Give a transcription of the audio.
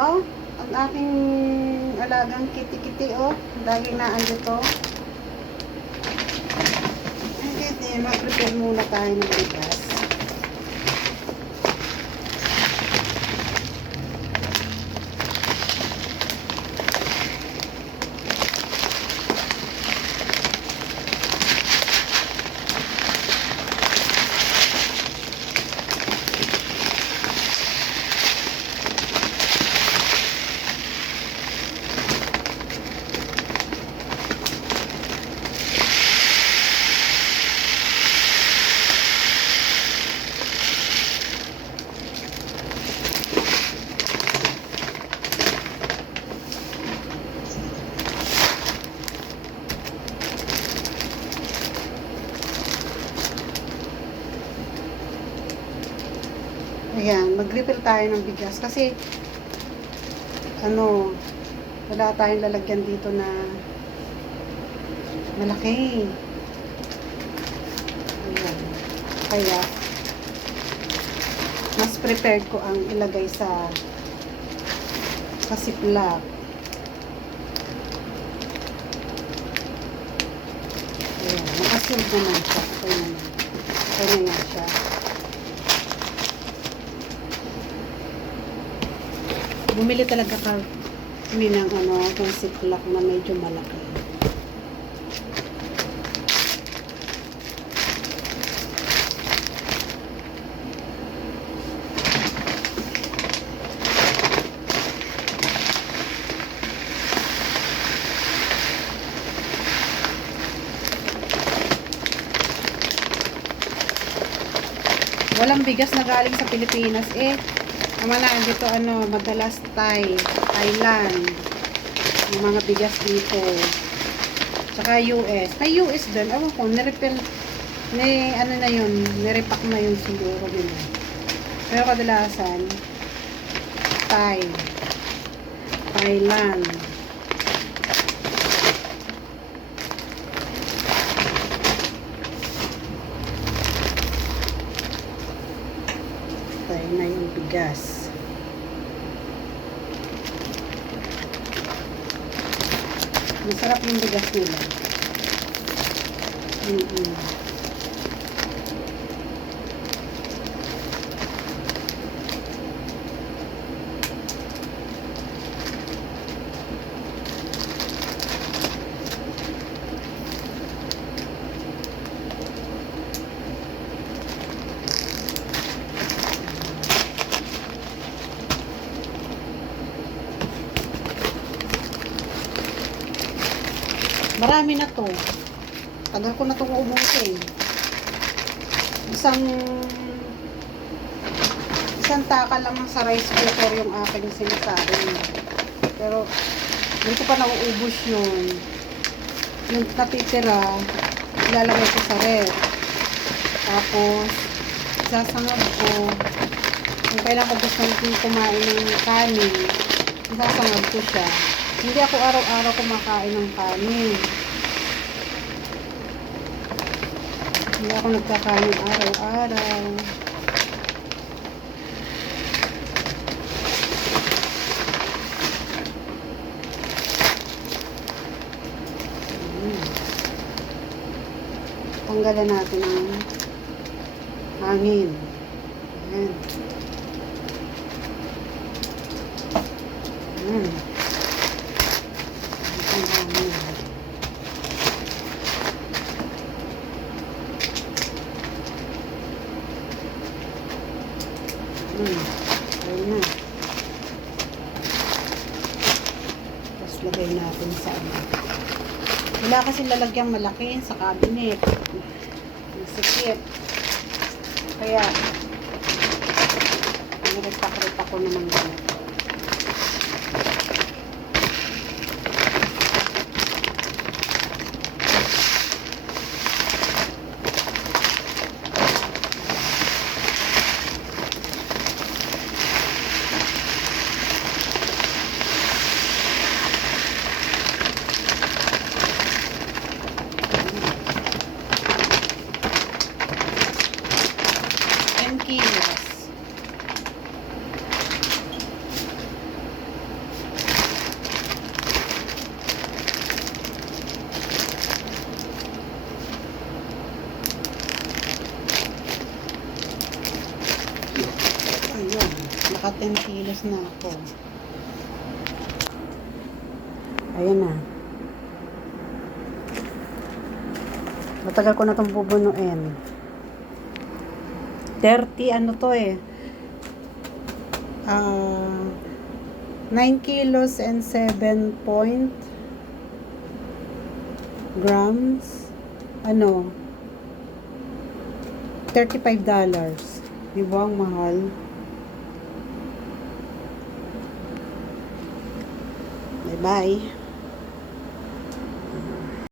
Oh, ang aking alagang kiti-kiti, oh. Laging naando to. Hindi, hindi. Mag-prepare muna tayo ng bigas. Ayan, mag-refill tayo ng bigas kasi ano, wala tayong lalagyan dito na malaki. Ayan. Kaya, mas prepared ko ang ilagay sa sa ziplock. Ayan, nakasealed naman siya. Naman. Okay na siya. Bumili talaga kami ng ano, ng ziplock na medyo malaki. Walang bigas na galing sa Pilipinas eh. Mga dito ano, madalas Thai, Thailand. Yung mga bigas dito. Tsaka US. May US din. Ewan ko, nirefill, ni ano na yun, nirepack na yun siguro nila. Pero kadalasan, Thai. Thailand. Tayo na yung bigas. Masarap yung bigas nila. Mm-mm. Marami na to. Tagal ko na itong ubusin. Isang isang taka lang sa rice cooker yung aking sinasabi. Pero hindi ko pa nauubos yun. Yung natitira, ilalagay ko sa ref. Tapos, sasangag ko. Kung kailan ko gusto kumain ng kanin, sasangag ko siya. Hindi ako araw-araw kumakain ng kanin. Hindi ako nagkakain araw-araw. Hmm. Tanggalan natin ang hangin. Ayan. Ayan. Ang hangin. Hmm. Ayun na. Tapos lagay natin sa ano. Wala kasi lalagyan malaki sa cabinet. Masikip. Kaya, nirepak-repak ko naman ganito. kilos. Ayun, naka 10 na ako. Ayan na. Matagal ko na itong bubunuin. 30 ano to eh. Ah... 9 kilos and 7 point grams. Ano? 35 dollars. Di ba ang mahal? Bye-bye.